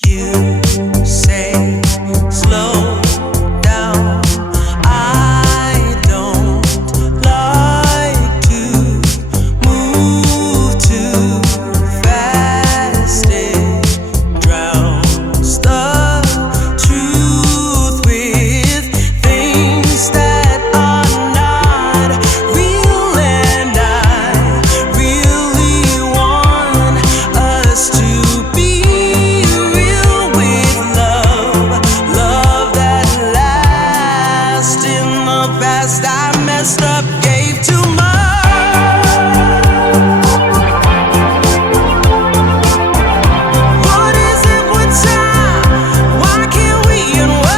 You say slow down. I don't like to move too fast. It drowns the truth with things that are not real, and I really want us to be real with love that lasts. In the past I messed up, gave too much. What is it with time? Why can't we unwind?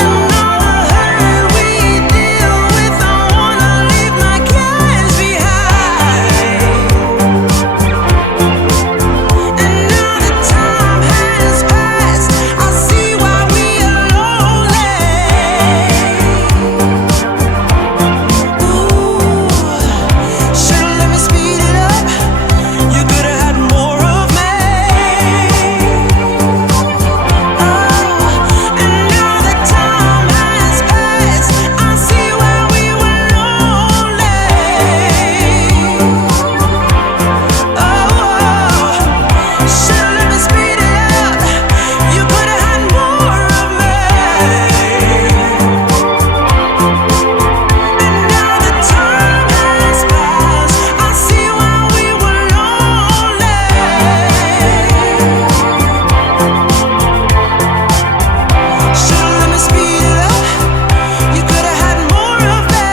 And all the hurt we deal with, I wanna leave my cares behind. And now that time has passed, I see why we are lonely. Ooh, should've let me speed it up. You could've had more of me. And now that time has passed, I see why we were lonely. Should've let me speed it up. You could've had more of me. And now that time has passed, I see why we were lonely. Should've let me speed it up. You could've had more of me.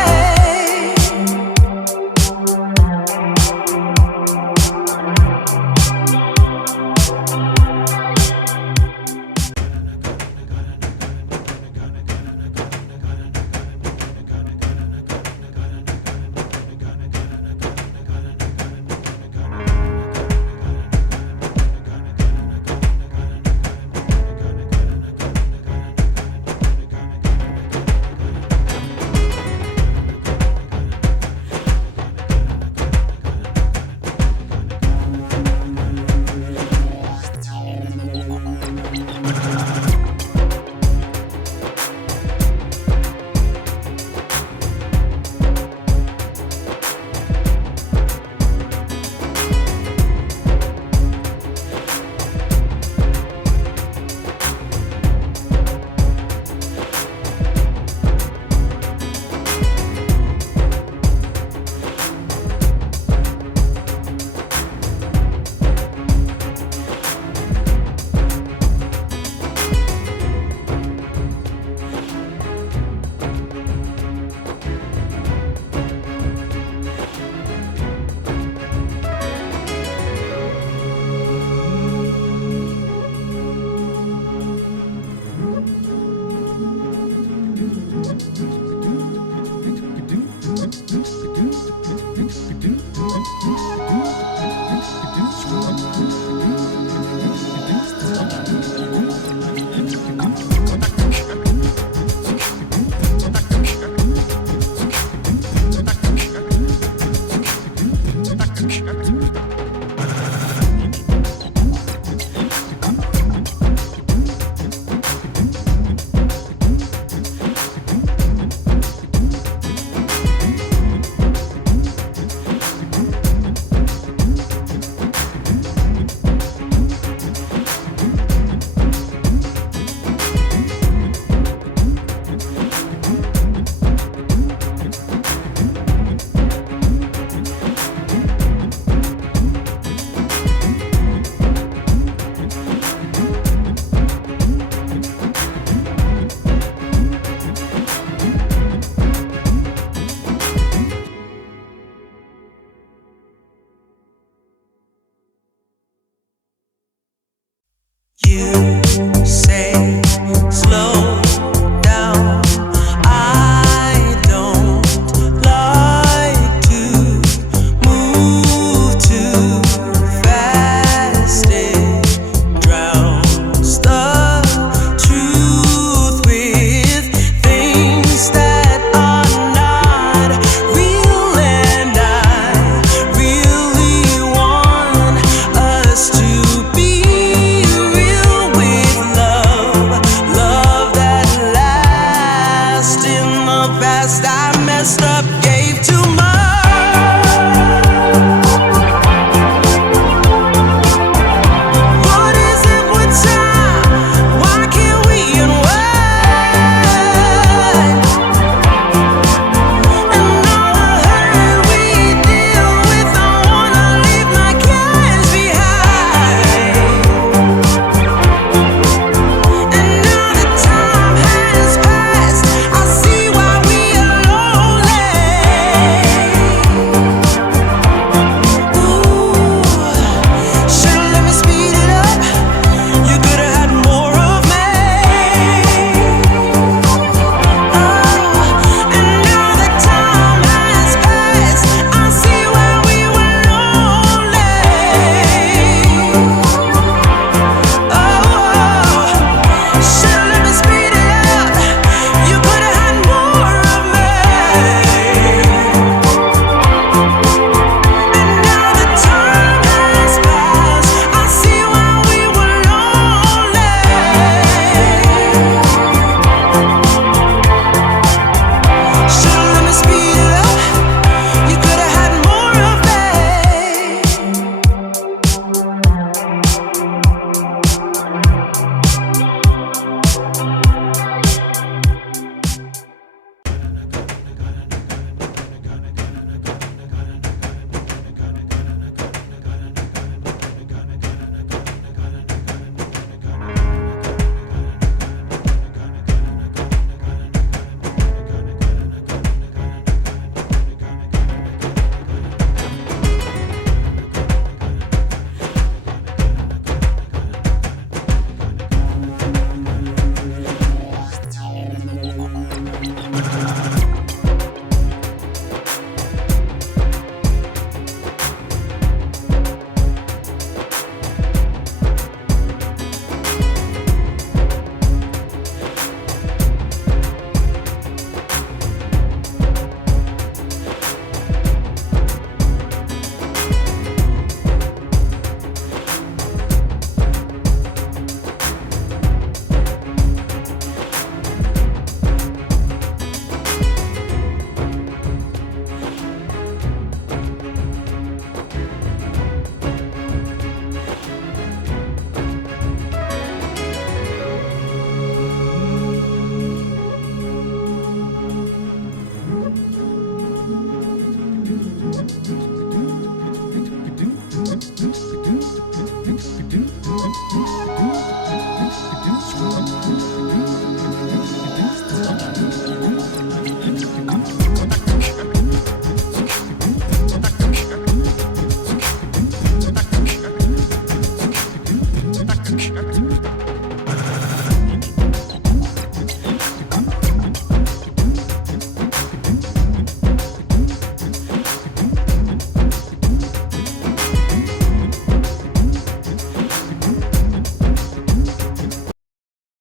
You